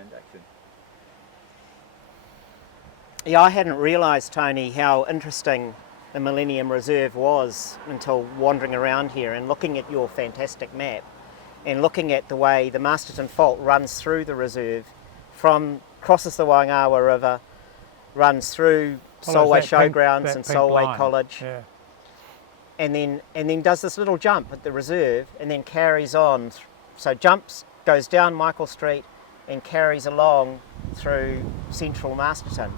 and action. Yeah, I hadn't realised, Tony, how interesting the Millennium Reserve was until wandering around here and looking at your fantastic map and looking at the way the Masterton Fault runs through the reserve, crosses the Waingawa River, runs through Solway Showgrounds and Solway College, yeah. and then does this little jump at the reserve and then carries on. So goes down Michael Street and carries along through central Masterton.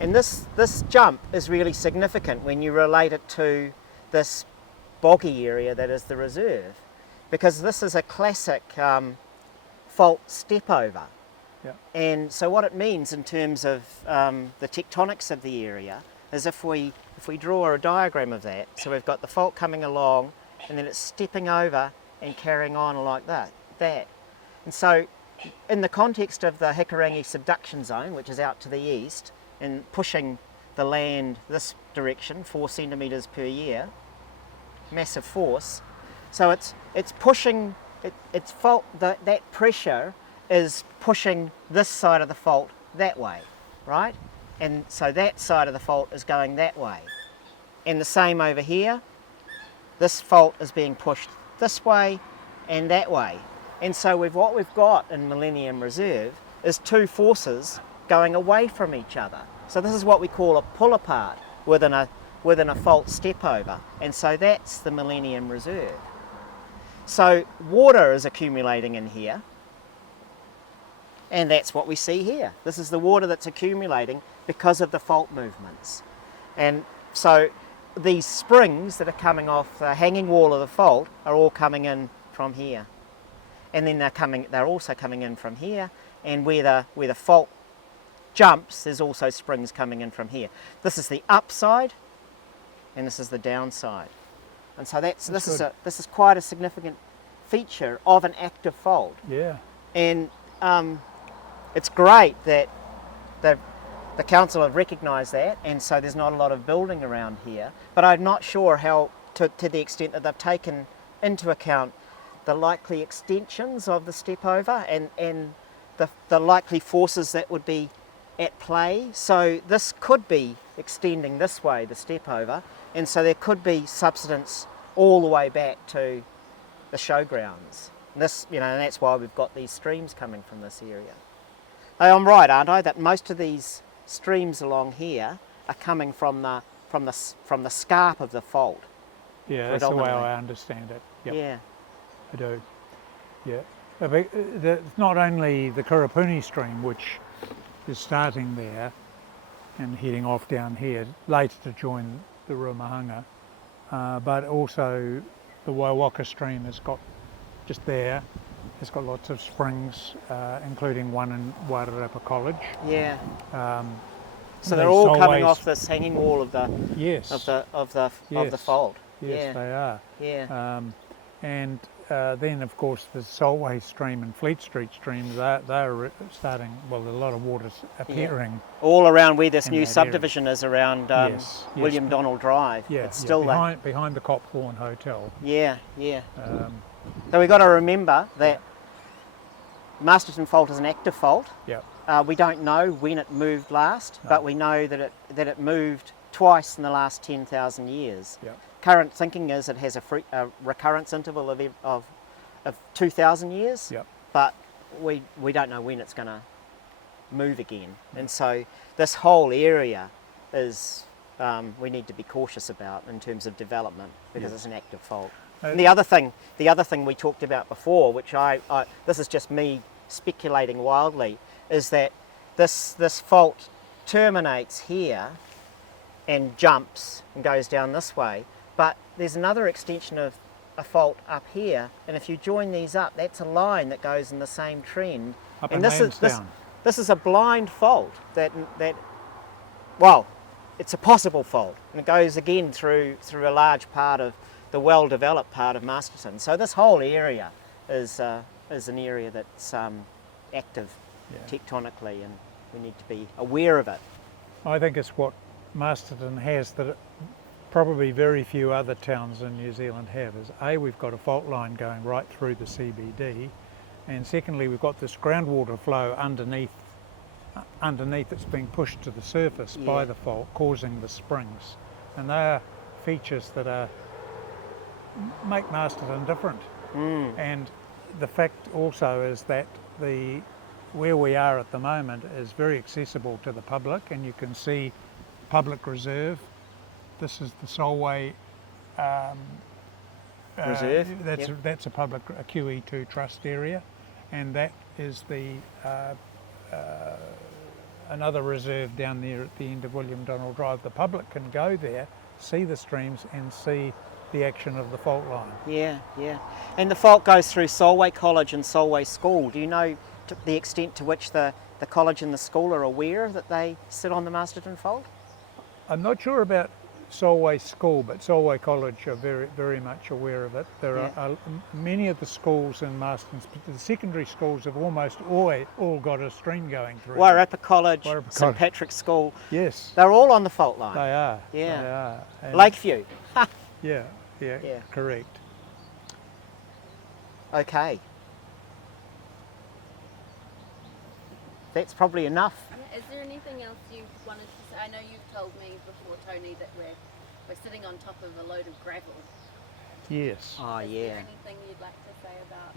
And this jump is really significant when you relate it to this boggy area that is the reserve, because this is a classic fault step over. Yeah. And so what it means in terms of the tectonics of the area is if we draw a diagram of that, so we've got the fault coming along and then it's stepping over and carrying on like that. And so in the context of the Hikurangi subduction zone, which is out to the east and pushing the land this direction 4 centimetres per year, massive force, so it's pushing, it's fault, that pressure is pushing this side of the fault that way, right? And so that side of the fault is going that way. And the same over here, this fault is being pushed this way and that way. And so what we've got in Millennium Reserve is two forces going away from each other. So this is what we call a pull apart within a fault step over. And so that's the Millennium Reserve. So water is accumulating in here, and that's what we see here. This is the water that's accumulating because of the fault movements. And so these springs that are coming off the hanging wall of the fault are all coming in from here. And then they're also coming in from here, and where the fault jumps, there's also springs coming in from here. This is the upside, and this is the downside. And so this is quite a significant feature of an active fault. Yeah. And it's great that the council have recognised that, and so there's not a lot of building around here. But I'm not sure how, to the extent that they've taken into account the likely extensions of the step over and the likely forces that would be at play. So this could be extending this way, the step over, and so there could be subsidence all the way back to the showgrounds. And and that's why we've got these streams coming from this area. I'm right, aren't I, that most of these streams along here are coming from the scarp of the fault? Yeah, that's the way I understand it. Yep. Yeah. I do. Yeah. It's not only the Kurapuni stream, which is starting there and heading off down here later to join the Rumahanga, but also the Waiwaka stream has got just there. It's got lots of springs, including one in Wairarapa College. Yeah. So they're all coming off this hanging wall of the of the fault. Yes, they are. Yeah. And then, of course, the Solway stream and Fleet Street streams, they're starting, well, a lot of water's appearing. Yeah. All around where this new subdivision is around William Donald Drive. Yeah, it's still behind the Copthorne Hotel. Yeah, yeah. So we've got to remember that Masterton Fault is an active fault. Yep. We don't know when it moved last, but we know that it moved twice in the last 10,000 years. Yep. Current thinking is it has a recurrence interval of 2,000 years, yep. but we don't know when it's going to move again. And so this whole area is we need to be cautious about in terms of development because it's an active fault. And the other thing we talked about before, which this is just me speculating wildly, is that this fault terminates here and jumps and goes down this way. But there's another extension of a fault up here, and if you join these up, that's a line that goes in the same trend. Up and down. This is a blind fault well, it's a possible fault, and it goes again through a large part of the well-developed part of Masterton. So this whole area is an area that's active tectonically, and we need to be aware of it. I think it's what Masterton has that probably very few other towns in New Zealand have is we've got a fault line going right through the CBD, and secondly we've got this groundwater flow underneath that's being pushed to the surface by the fault, causing the springs, and they are features that make Masterton different. And the fact also is that where we are at the moment is very accessible to the public, and you can see public reserve. This is the Solway Reserve. That's a QE2 trust area, and that is the another reserve down there at the end of William Donald Drive. The public can go there, see the streams, and see the action of the fault line. Yeah, yeah. And the fault goes through Solway College and Solway School. Do you know the extent to which the college and the school are aware that they sit on the Masterton Fault? I'm not sure about Solway School, but Solway College are very, very much aware of it. There are many of the schools in Masterton, the secondary schools have almost all got a stream going through. Wairarapa College, St Patrick's School. Yes. They're all on the fault line. They are. Yeah. They are. And Lakeview. yeah, Yeah. correct. Okay. That's probably enough. Is there anything else you wanted to say? I know you've told me before, Tony, that we're sitting on top of a load of gravel. Yes. Oh, Is yeah. there anything you'd like to say about?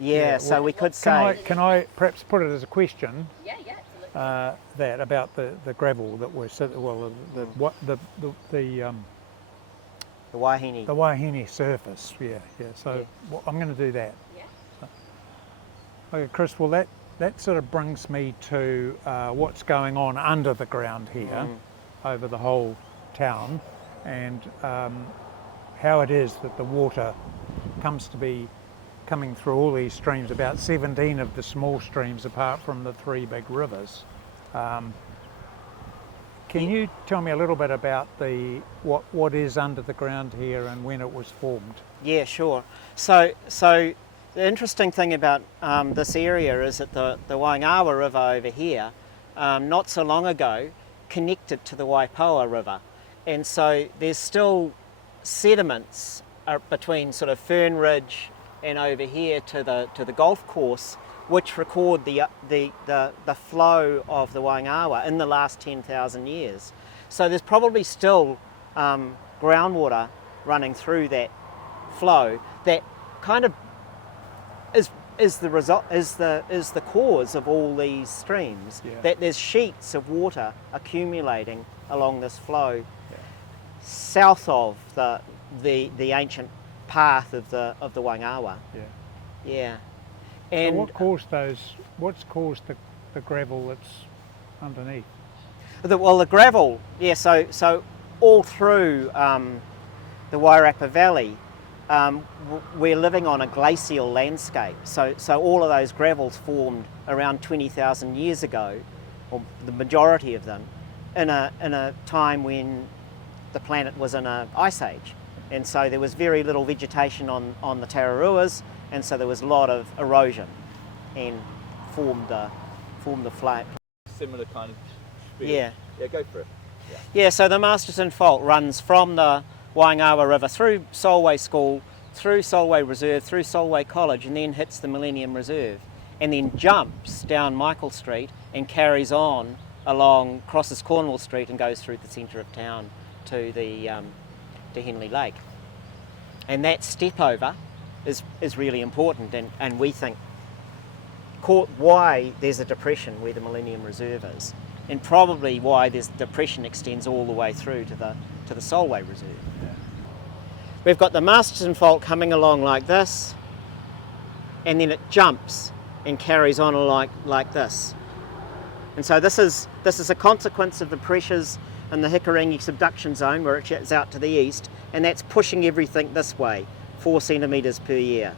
Yeah, so well, we could say... Can I perhaps put it as a question? Yeah, absolutely. That about the gravel that we're sitting, well, the Wahine. the Wahine surface. Yeah. So I'm going to do that. Yeah. Okay, Chris. Well, that sort of brings me to what's going on under the ground here, over the whole town, and how it is that the water comes to be coming through all these streams, about 17 of the small streams apart from the 3 big rivers. Can you tell me a little bit about what is under the ground here and when it was formed? Yeah, sure. So the interesting thing about this area is that the Waingawa River over here, not so long ago, connected to the Waipoua River, and so there's still sediments between sort of Fern Ridge and over here to the golf course, which record the flow of the Waingawa in the last 10,000 years. So there's probably still groundwater running through that flow that kind of is the cause of all these streams. Yeah. That there's sheets of water accumulating along this flow south of the ancient path of the Waingawa. Yeah. And so what's caused the gravel that's underneath? the gravel, so all through the Wairarapa Valley, we're living on a glacial landscape. So all of those gravels formed around 20,000 years ago, or the majority of them, in a time when the planet was in an ice age. And so there was very little vegetation on the Tararuas, and so there was a lot of erosion and formed the flat. Similar kind of spiel. Yeah. Yeah, go for it. Yeah, so the Masterton Fault runs from the Waingawa River through Solway School, through Solway Reserve, through Solway College, and then hits the Millennium Reserve, and then jumps down Michael Street and carries on along, crosses Cornwall Street and goes through the centre of town to to Henley Lake. And that step over is really important, and we think why there's a depression where the Millennium Reserve is, and probably why this depression extends all the way through to the Solway Reserve. Yeah. We've got the Masterton Fault coming along like this, and then it jumps and carries on like this. And so this is a consequence of the pressures in the Hikurangi subduction zone, where it's out to the east, and that's pushing everything this way, 4 centimetres per year.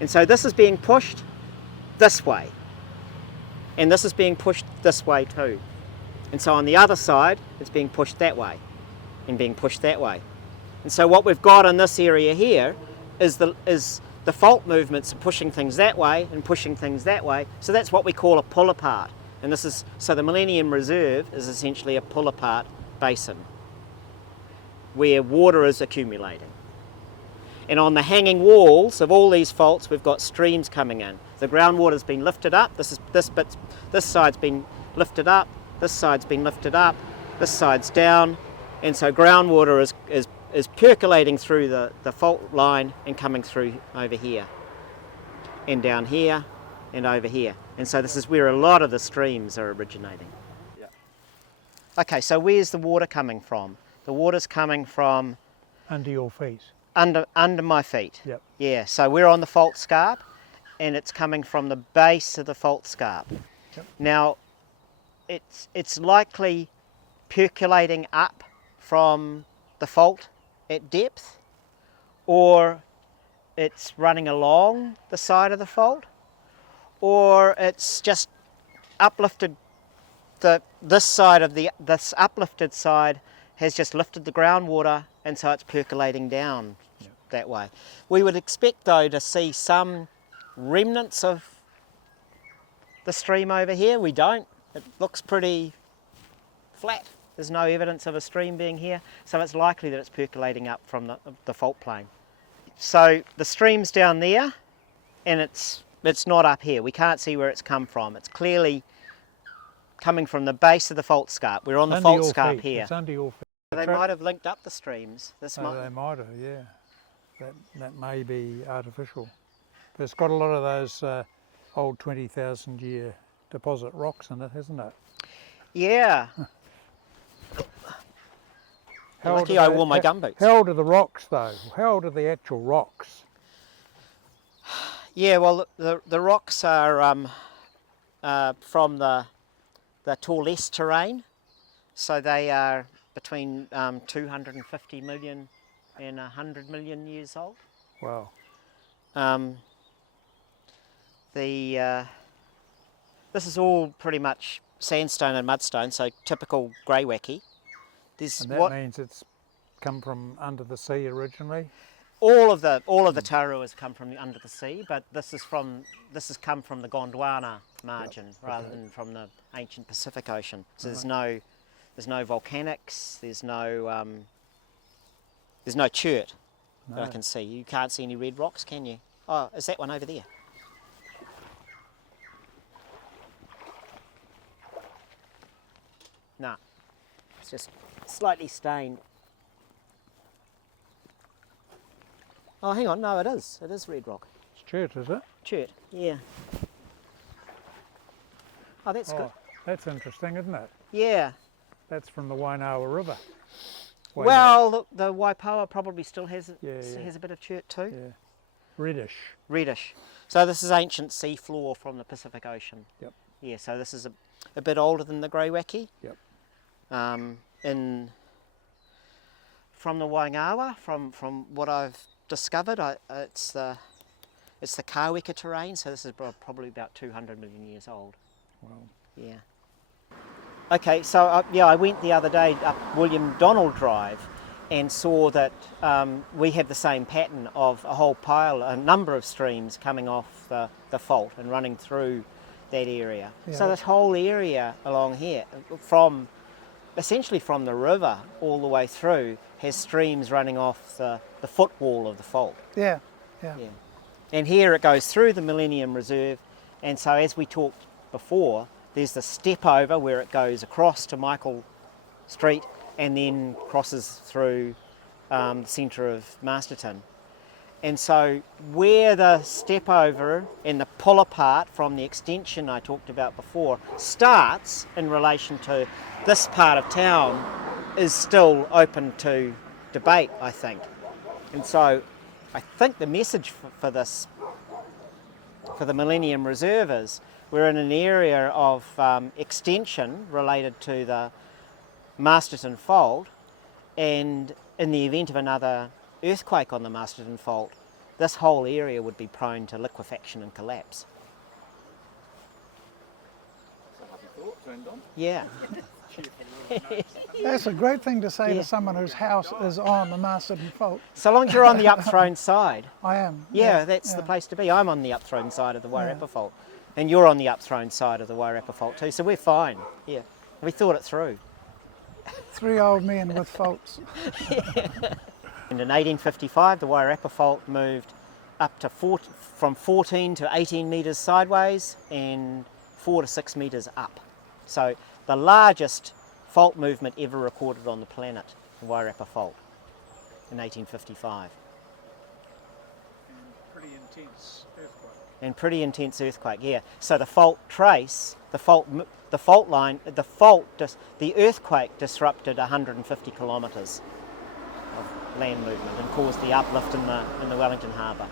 And so this is being pushed this way, and this is being pushed this way too. And so on the other side, it's being pushed that way, and being pushed that way. And so what we've got in this area here is the fault movements are pushing things that way and pushing things that way. So that's what we call a pull apart. And so the Millennium Reserve is essentially a pull apart basin where water is accumulating. And on the hanging walls of all these faults, we've got streams coming in. The groundwater's been lifted up. This side's been lifted up. This side's been lifted up. This side's down. And so groundwater is percolating through the fault line and coming through over here and down here and over here. And so this is where a lot of the streams are originating. Yeah. Okay, so where's the water coming from? The water's coming from Under your feet. under my feet. Yep. Yeah, so we're on the fault scarp and it's coming from the base of the fault scarp. Yep. Now, it's likely percolating up from the fault at depth, or it's running along the side of the fault, or it's just uplifted this uplifted side has just lifted the groundwater, and so it's percolating down that way. We would expect though to see some remnants of the stream over here. We don't. It looks pretty flat. There's no evidence of a stream being here, so it's likely that it's percolating up from the fault plane. So the stream's down there, and it's not up here. We can't see where it's come from. It's clearly coming from the base of the fault scarp. We're on the fault scarp here. It's under your feet. They might have linked up the streams. They might have, yeah. That may be artificial. But it's got a lot of those old 20,000 year deposit rocks in it, hasn't it? Yeah. Lucky I wore my gumboots. How old are the rocks though? How old are the actual rocks? Yeah, well, the rocks are from the Torless terrain, so they are between 250 million and 100 million years old. Wow. This is all pretty much sandstone and mudstone, so typical greywacke. And that means it's come from under the sea originally? All of the Taru has come from under the sea, but this has come from the Gondwana margin rather than from the ancient Pacific Ocean. So there's no volcanics, there's no chert that I can see. You can't see any red rocks, can you? Oh, is that one over there? No, it's just slightly stained. Oh, hang on, no, it is red rock. It's chert, is it? Chert, yeah. Oh, that's good. That's interesting, isn't it? Yeah. That's from the Wainawa River. Well, the Waipawa probably still has a bit of chert too. Yeah. Reddish. Reddish. So this is ancient sea floor from the Pacific Ocean. Yep. Yeah, so this is a bit older than the greywacke. Yep. From the Waingawa, from what I've discovered, it's the Kaweka terrain, so this is probably about 200 million years old. Wow. Yeah. Okay, so I went the other day up William Donald Drive and saw that we have the same pattern of a number of streams coming off the fault and running through that area. Yeah. So this whole area along here, essentially from the river all the way through, has streams running off the footwall of the fault. Yeah. And here it goes through the Millennium Reserve, and so as we talked before, there's the step over where it goes across to Michael Street and then crosses through the centre of Masterton. And so where the step over and the pull apart from the extension I talked about before starts in relation to this part of town is still open to debate, I think. And so I think the message for the Millennium Reserve is we're in an area of extension related to the Masterton Fault, and in the event of another earthquake on the Masterton Fault, this whole area would be prone to liquefaction and collapse. Yeah. That's a great thing to say to someone whose house is on the Masterton Fault. So long as you're on the upthrown side. I am. Yeah, that's the place to be. I'm on the upthrown side of the Wairarapa Fault. And you're on the upthrown side of the Wairarapa Fault too, so we're fine. Yeah. We thought it through. Three old men with faults. And in 1855, the Wairarapa Fault moved up to from 14 to 18 metres sideways and 4 to 6 metres up. So the largest fault movement ever recorded on the planet, the Wairarapa Fault, in 1855. And pretty intense earthquake, yeah. So the fault trace, the earthquake disrupted 150 kilometres of land movement and caused the uplift in the Wellington Harbour.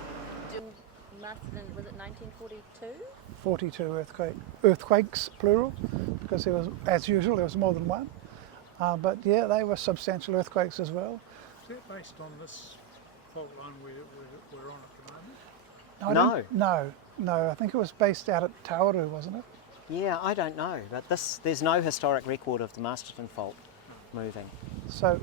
Masterton, was it 1942? 42 earthquakes, plural, because there was, as usual, there was more than one. But yeah, they were substantial earthquakes as well. Is that based on this fault line we're on at the moment? No, I think it was based out at Tauru, wasn't it? Yeah, I don't know, but there's no historic record of the Masterton Fault moving. So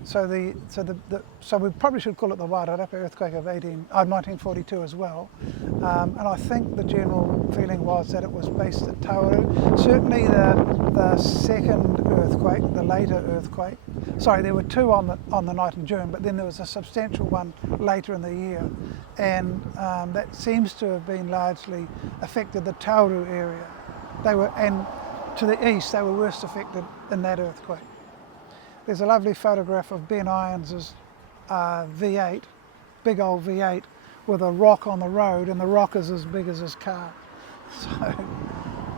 we probably should call it the Wairarapa earthquake of 1942 as well. And I think the general feeling was that it was based at Tauru. Certainly the second earthquake, the later earthquake. Sorry, there were two on the night in June, but then there was a substantial one later in the year, and that seems to have been largely affected the Tauru area. And to the east, they were worst affected in that earthquake. There's a lovely photograph of Ben Irons's V8, big old V8, with a rock on the road, and the rock is as big as his car. So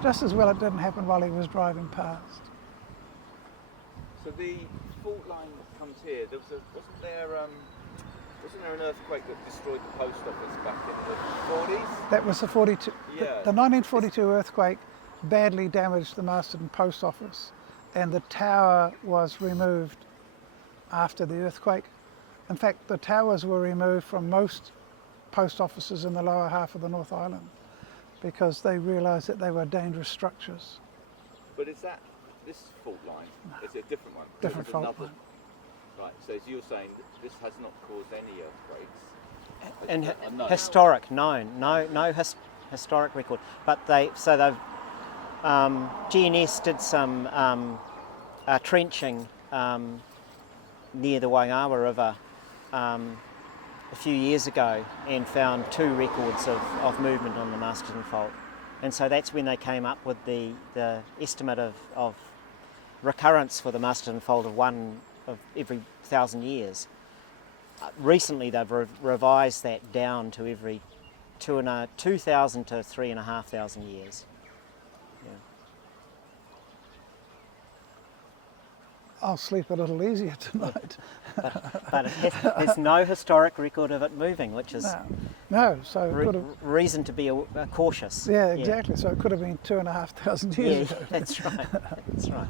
just as well it didn't happen while he was driving past. So the fault line that comes here, wasn't there an earthquake that destroyed the post office back in the 40s? That was the 42. Yeah. The 1942 earthquake badly damaged the Masterton post office, and the tower was removed after the earthquake. In fact, the towers were removed from most post offices in the lower half of the North Island because they realised that they were dangerous structures. But is that this fault line? No. Is it a different one? Different fault line. Right, so as you're saying, this has not caused any earthquakes? And historic, no historic record. But GNS did some trenching near the Waiawa River a few years ago and found 2 records of movement on the Masterton Fault. And so that's when they came up with the estimate of recurrence for the Masterton Fault of 1 of every 1,000 years. Recently they've revised that down to every 2,000 to 3,500 years. Yeah. I'll sleep a little easier tonight. But there's no historic record of it moving, which is so it could have, reason to be cautious. Yeah, exactly. Yeah. So it could have been 2,500 years ago. That's right. That's right.